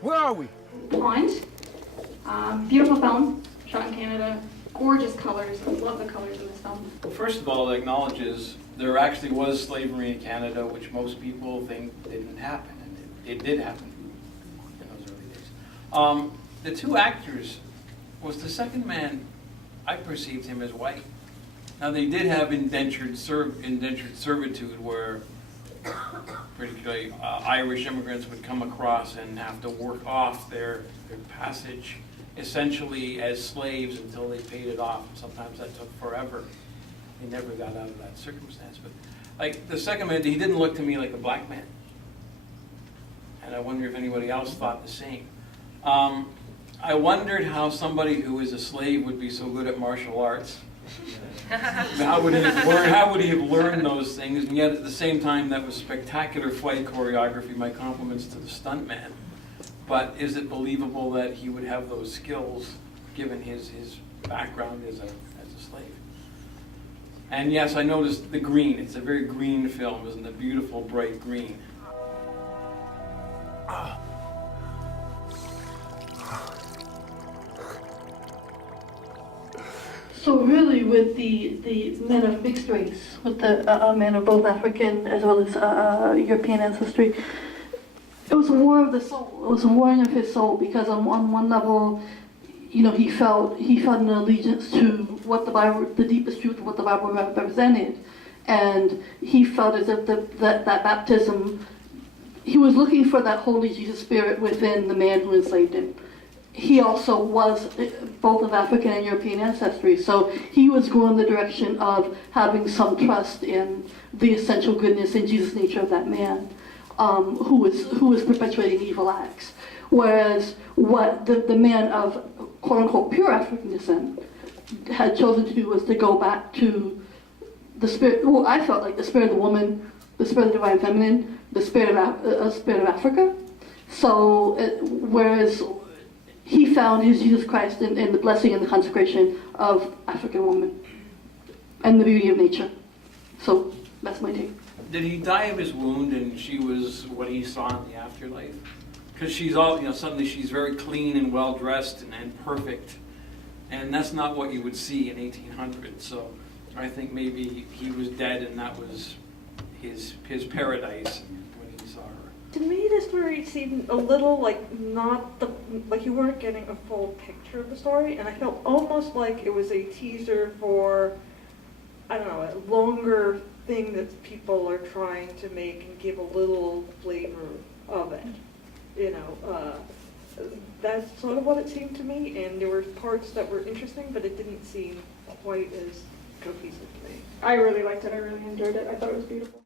Where are we? Point. Beautiful film, shot in Canada. Gorgeous colors. I love the colors in this film. Well, first of all, it acknowledges there actually was slavery in Canada, which most people think didn't happen, and it did happen in those early days. The two actors, was the second man, I perceived him as white. Now, they did have indentured servitude where particularly Irish immigrants would come across and have to work off their passage essentially as slaves until they paid it off. Sometimes that took forever. They never got out of that circumstance. But like the second man, he didn't look to me like a black man. And I wonder if anybody else thought the same. I wondered how somebody who is a slave would be so good at martial arts. How would he have learned those things? And yet at the same time, that was spectacular fight choreography. My compliments to the stuntman. But is it believable that he would have those skills given his background as a slave? And yes, I noticed the green. It's a very green film, isn't it? Beautiful, bright green. So really with the men of mixed race, with the men of both African as well as European ancestry, it was a war of the soul. It was a warring of his soul because on one level, you know, he felt an allegiance to what the Bible, the deepest truth of what the Bible represented, and he felt as if that baptism, he was looking for that Holy Jesus Spirit within the man who enslaved him. He also was both of African and European ancestry, so he was going the direction of having some trust in the essential goodness and Jesus nature of that man, who was perpetuating evil acts. Whereas what the man of quote unquote pure African descent had chosen to do was to go back to the spirit. Well, I felt like the spirit of the woman, the spirit of the divine feminine, the spirit of Africa. So whereas he found his Jesus Christ in the blessing and the consecration of African woman and the beauty of nature. So that's my take. Did he die of his wound and she was what he saw in the afterlife? Because she's all, suddenly she's very clean and well dressed and perfect. And that's not what you would see in 1800. So I think maybe he was dead and that was his paradise when he saw her. To me, the story seemed a little like you weren't getting a full picture of the story, and I felt almost like it was a teaser for, I don't know, a longer thing that people are trying to make and give a little flavor of it. That's sort of what it seemed to me, and there were parts that were interesting, but it didn't seem quite as cohesive to me. I really liked it. I really enjoyed it. I thought it was beautiful.